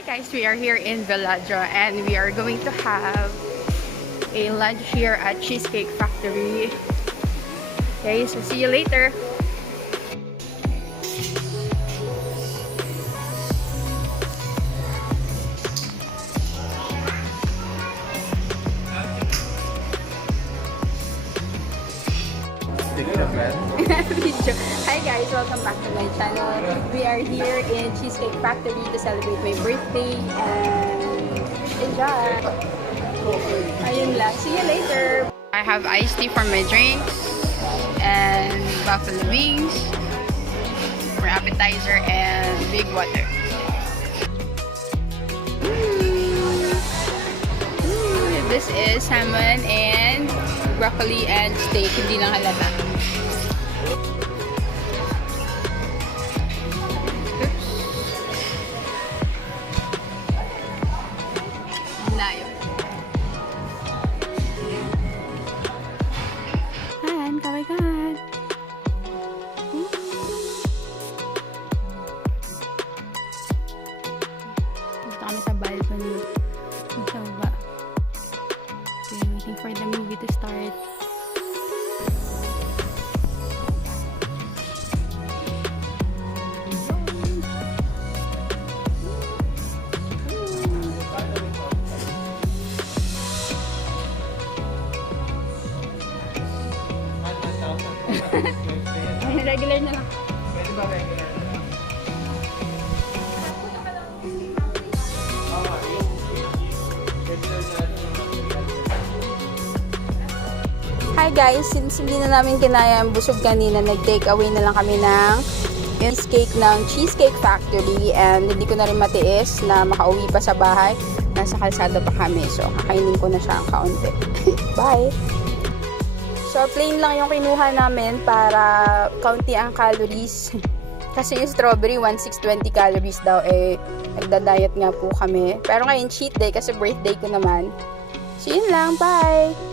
Hi guys, we are here in Villaggio and we are going to have a lunch here at Cheesecake Factory. Okay, so see you later. Hi guys, welcome back to my channel. We are here in Cheesecake Factory to celebrate my birthday and enjoy. Ayun lang. See you later. I have iced tea for my drinks and buffalo wings for appetizer and big water. This is salmon and broccoli and steak. Hindi lang halata. Layo. Han, kaway-kawan. Dito kami sa balcony. Sa baba. We're waiting for the movie to start. Regular na lang. Pwede ba regular na lang? Hi guys, since hindi na namin kinaya ang busog kanina, nag-take away na lang kami ng cheesecake ng Cheesecake Factory and hindi ko na rin matiis na makauwi pa sa bahay. Nasa kalsada pa kami, so kakainin ko na siya ang kaunti. Bye! So, plain lang yung kinuha namin para kaunti ang calories. Kasi yung strawberry, 1620 calories daw. Nagda-diet nga po kami. Pero ngayon, cheat day kasi birthday ko naman. So, yun lang. Bye!